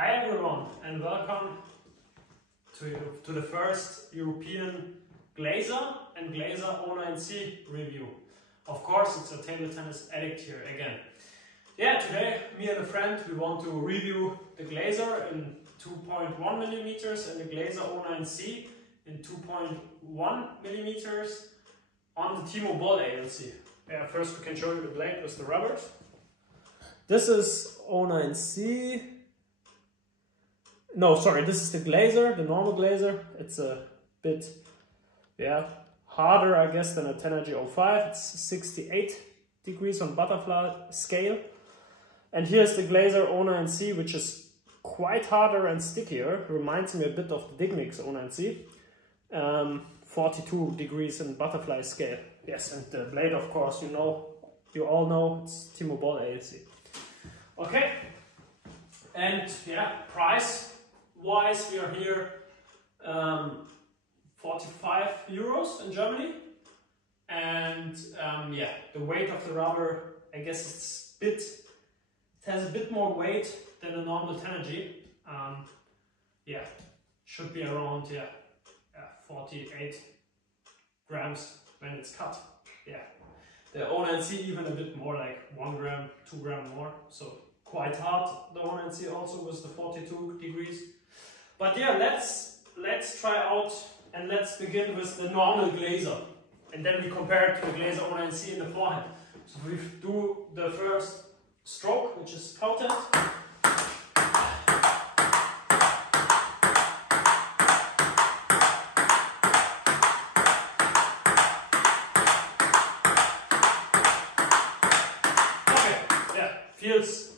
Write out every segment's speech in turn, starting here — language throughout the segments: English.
Hi everyone and welcome to the first European Glayzer and Glayzer 09c review. Of course, it's a table tennis addict here again. Yeah, today me and a friend we want to review the Glayzer in 2.1 millimeters and the Glayzer 09c in 2.1 millimeters on the Timo Ball ALC. Yeah, first we can show you the blade with the rubbers. This is 09c. No, sorry, this is the Glayzer, the normal Glayzer. It's a bit, harder, I guess, than a 10G05. It's 68 degrees on butterfly scale. And here's the Glayzer 09c, which is quite harder and stickier. Reminds me a bit of the Digmix 09c. 42 degrees in butterfly scale. Yes, and the blade, of course, you all know, it's Timo Ball ALC. Okay, and yeah, price-wise, we are here 45 euros in Germany. And yeah, the weight of the rubber, I guess it has a bit more weight than a normal 10G. Yeah, should be around 48 grams when it's cut. Yeah, the 09c even a bit more, like 1 gram, 2 gram more. So quite hard, the 09c also with the 42 degrees. But yeah, let's try out and let's begin with the normal Glayzer. And then we compare it to the Glayzer 09c in the forehand. So we do the first stroke, which is potent. Feels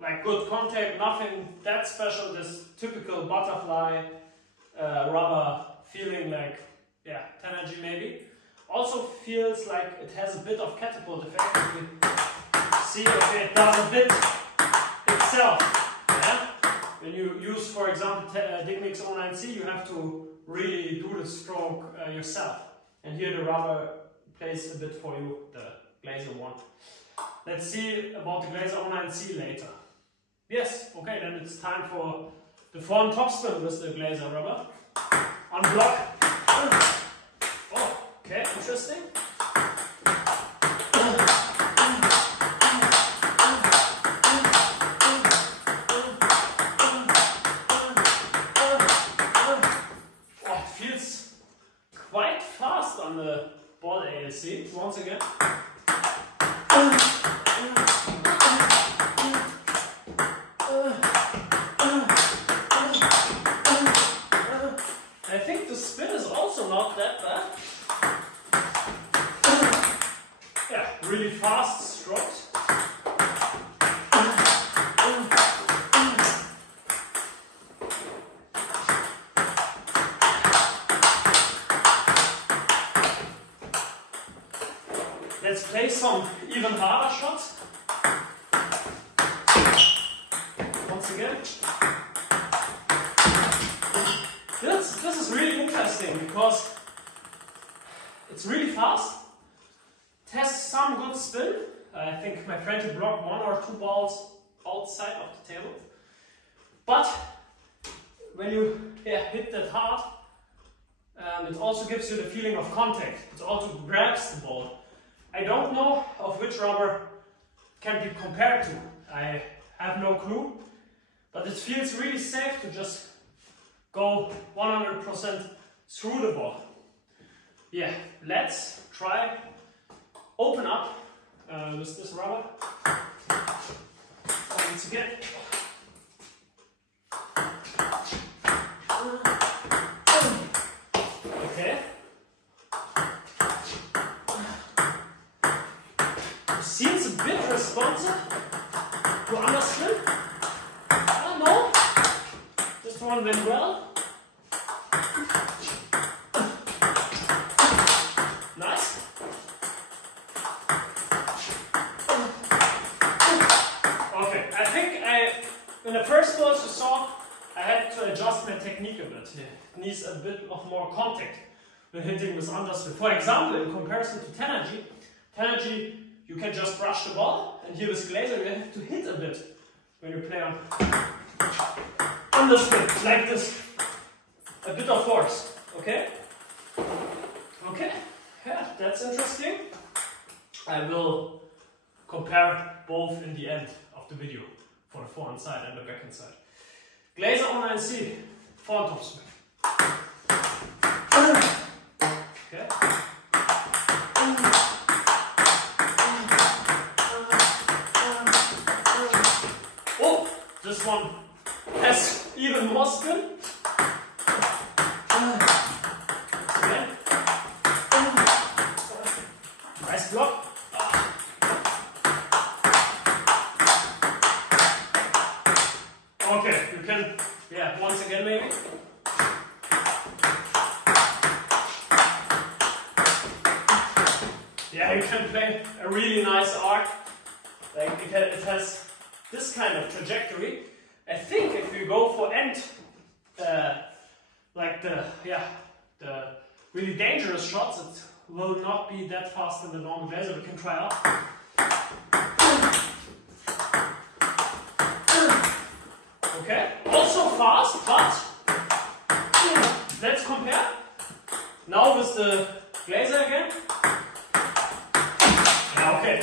like good contact, nothing that special, this typical butterfly rubber feeling like, 10G maybe. Also feels like it has a bit of catapult effect. You can see, okay, it does a bit itself. Yeah? When you use, for example, Digmix 09c, you have to really do the stroke yourself. And here the rubber plays a bit for you, the Glayzer one. Let's see about the Glayzer 09c later. Yes, okay, then it's time for the forehand topspin with the Glayzer rubber. On block. Oh, okay, interesting. Oh, it feels quite fast on the Ball ALC. Once again. I think the spin is also not that bad. Yeah, really fast strokes. Let's play some even harder shots. Once again. This is really interesting because it's really fast. It has some good spin. I think my friend he blocked 1 or 2 balls outside of the table. But when you hit that hard, it also gives you the feeling of contact. It also grabs the ball. I don't know of which rubber can be compared to. I have no clue. But it feels really safe to just go 100% through the ball. Yeah, let's try open up with this rubber. Once again. Okay. It seems a bit responsive to underspin. I don't know. This one went well. Nice. Okay, I think in the first balls you saw, I had to adjust my technique a bit. It needs a bit of more contact when hitting with underspin. For example, in comparison to 10G, you can just brush the ball, and here with Glayzer you have to hit a bit when you play on Underspin, like this. A bit of force, okay? Okay, yeah, that's interesting. I will compare both in the end of the video for the forehand side and the backhand side. Glayzer 09c, forehand topspin. Okay. Oh, this one has even more spin. Again. Nice block. Okay, you can, yeah, once again maybe. Yeah, you can play a really nice arc. Like it has this kind of trajectory. I think if you go for end, like the really dangerous shots, it will not be that fast in the normal Glayzer. We can try out. Okay, also fast, but let's compare. Now with the Glayzer again. Yeah, okay,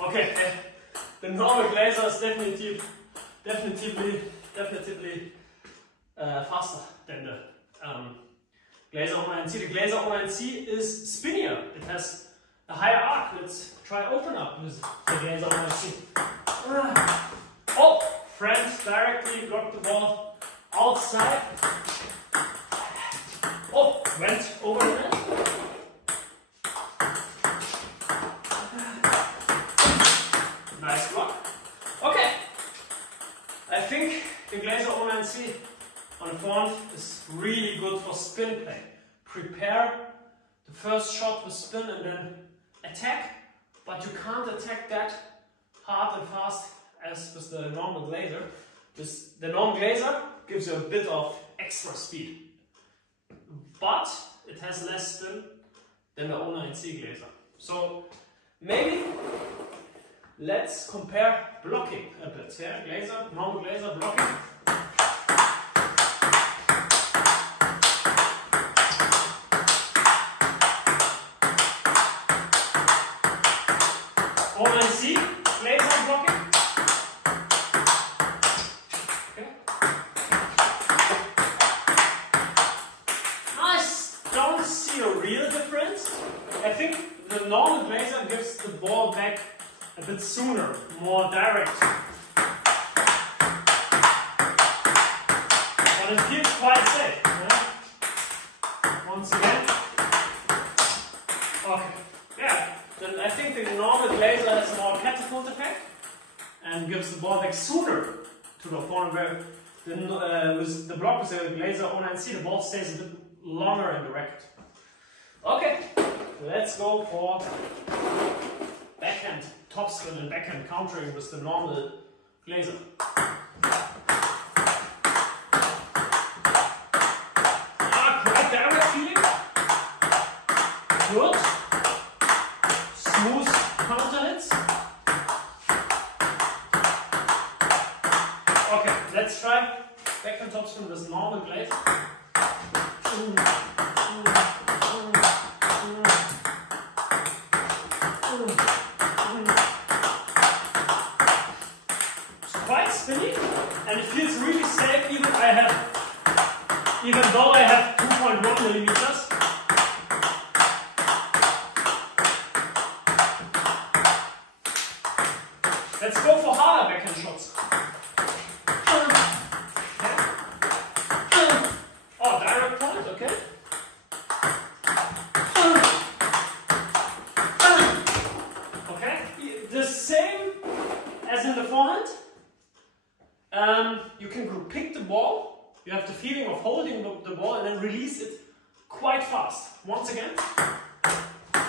okay. The normal Glayzer is definitely faster than the Glayzer 09c. The Glayzer 09c is spinnier. It has a higher arc. Let's try open up with the Glayzer 09c. Oh, friend directly got the ball outside. Oh, went over the net. Nice block. Okay. I think the Glayzer 09c on the forehand is really good for spin play. Prepare the first shot with spin and then attack, but you can't attack that hard and fast as with the normal Glayzer. The normal Glayzer gives you a bit of extra speed, but it has less spin than the 09c Glayzer. So maybe let's compare blocking a bit. Yeah, Glayzer, normal Glayzer, blocking. Glayzer blocking. Okay. Nice. Don't see a real difference. I think the normal Glayzer gives the ball back a bit sooner, more direct. But it feels quite safe. Yeah? Once again. Okay. Yeah. Then I think the normal Glayzer has a more catapult effect and gives the ball back sooner to the opponent, where with the block with the Glayzer 09c, the ball stays a bit longer in the racket. Okay, let's go for backhand topspin and backhand countering with the normal Glayzer. Quite direct feeling. Good. Smooth counter hits. Okay, let's try backhand topspin with normal Glayzer. It's quite spinny, and it feels really safe. Even though I have 2.1 millimeters. Let's go for harder backhand shots. Oh, direct point, okay. Okay, the same as in the forehand. You can pick the ball. You have the feeling of holding the ball and then release it quite fast. Once again. I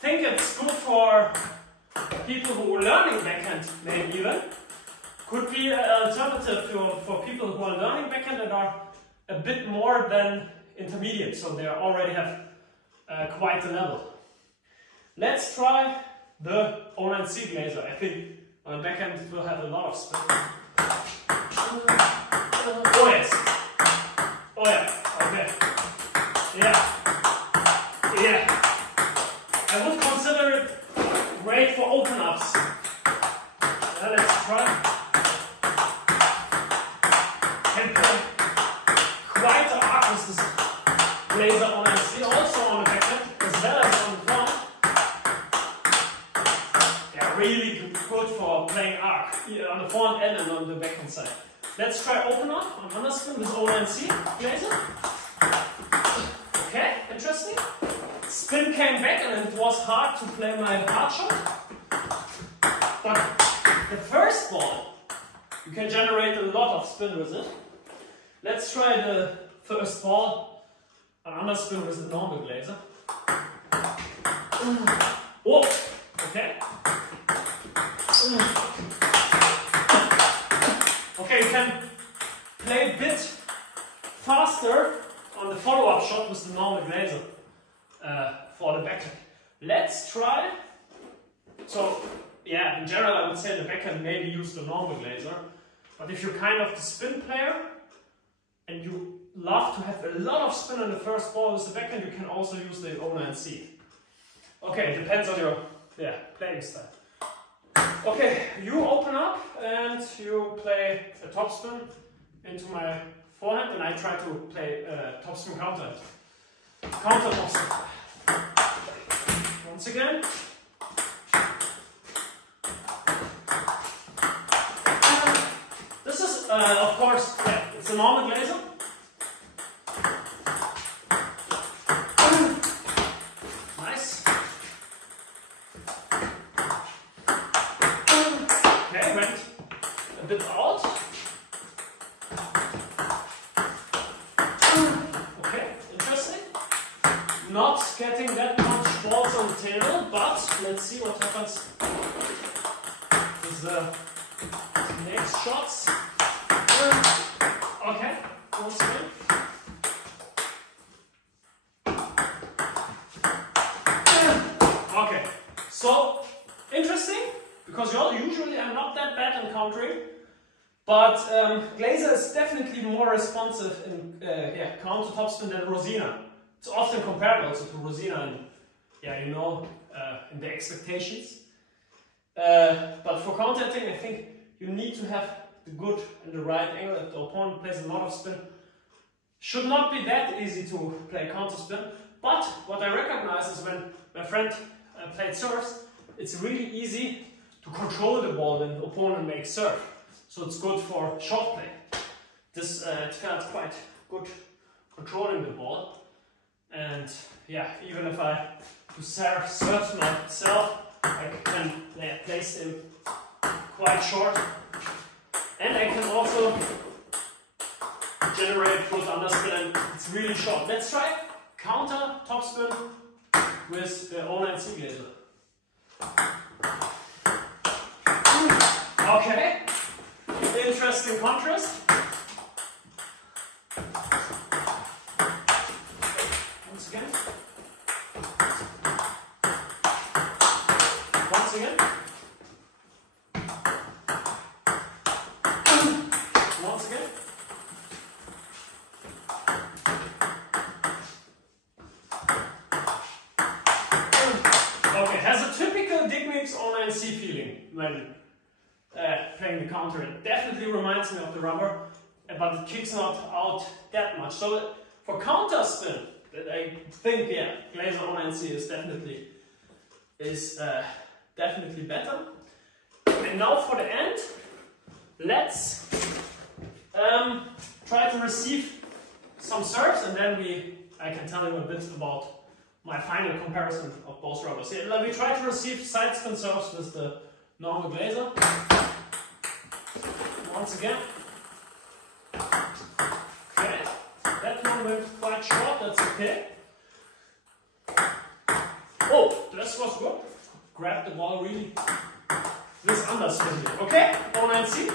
think it's good for people who are learning backhand, maybe even. Could be an alternative for people who are learning backhand and are a bit more than intermediate, so they already have quite a level. Let's try the 09c Glayzer. I think on backhand it will have a lot of spin. forehand and on the backhand side. Let's try open up on underspin with 09c Glayzer. Okay, interesting. Spin came back and it was hard to play my hard shot. But the first ball, you can generate a lot of spin with it. Let's try the first ball on underspin with the normal Glayzer. Whoa, okay. Okay, you can play a bit faster on the follow-up shot with the normal Glayzer for the backhand. Let's try. So, yeah, in general I would say the backhand maybe use the normal Glayzer. But if you're kind of the spin player and you love to have a lot of spin on the first ball with the backhand, you can also use the 09c. Okay, it depends on your playing style. Okay, you open up and you play a topspin into my forehand, and I try to play topspin counter topspin. Once again. This is, of course, it's a normal Glayzer. Nice. Okay, went a bit out. Okay, interesting. Not getting that much balls on the table, but let's see what happens with the next shots. Okay, once again. Okay, so interesting, because usually I'm not that bad in countering, but Glayzer is definitely more responsive in counter topspin than Rosina. It's often compared also to Rosina in, in the expectations. But for countering, I think you need to have the good and the right angle. If the opponent plays a lot of spin, should not be that easy to play counter spin. But what I recognize is when my friend played serves, it's really easy to control the ball when the opponent makes serve. So it's good for short play. This it felt quite good controlling the ball. And yeah, even if I do serve myself, I can place him quite short. And I can also generate good underspin, and it's really short. Let's try counter topspin with the 09c Glayzer. Okay, interesting contrast. Once again. Once again. Once again. Okay, has a typical Digmix 09c feeling when playing the counter. It definitely reminds me of the rubber, but it kicks not out that much. So for counter spin, I think Glayzer 09c is definitely better. And now for the end, let's try to receive some serves, and then I can tell you a bit about my final comparison of both rubbers. Here, let me try to receive side spin serves with the normal Glayzer. Once again. Okay, that one went quite short, that's okay. Oh, this was good. Grab the ball really. This underspin here. Okay, 09c.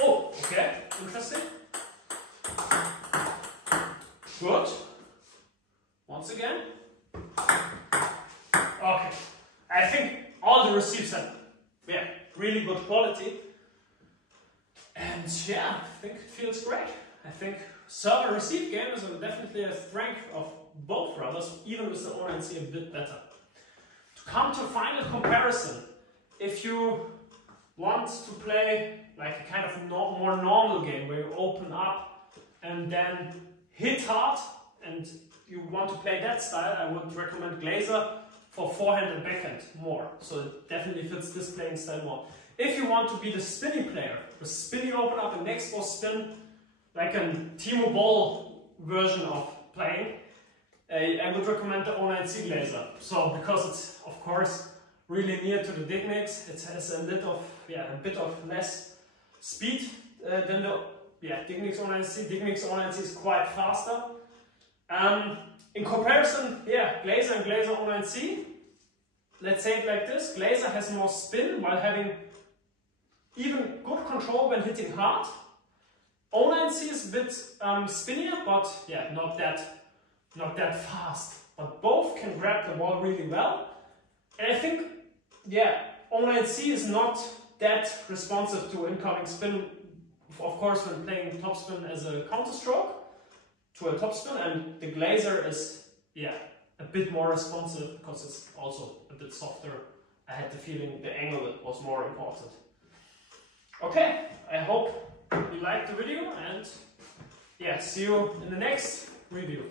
Oh, okay, interesting. Good. Once again. Okay. I think all the receives have really good quality. And yeah, I think it feels great. I think serve and receive game is definitely a strength of both rubbers, even with the 09c a bit better. To come to final comparison, if you want to play like a kind of more normal game where you open up and then hit hard, and you want to play that style, I would recommend Glayzer for forehand and backhand more. So it definitely fits this playing style more. If you want to be the spinny player, the spinny open up and next ball spin, like a Timo Boll version of playing, I would recommend the 09c Glayzer. So because it's of course really near to the dig mix, it has a bit of less speed than the dig mix 09c. Dig mix 09c is quite faster. In comparison, Glayzer and Glayzer 09c, let's say it like this: Glayzer has more spin while having even good control when hitting hard. 09c is a bit spinnier, but not that fast. But both can grab the ball really well. And I think, 09c is not that responsive to incoming spin. Of course, when playing topspin as a counter stroke to a topspin, and the Glayzer is a bit more responsive because it's also a bit softer. I had the feeling the angle was more important. Okay, I hope you liked the video, and see you in the next review.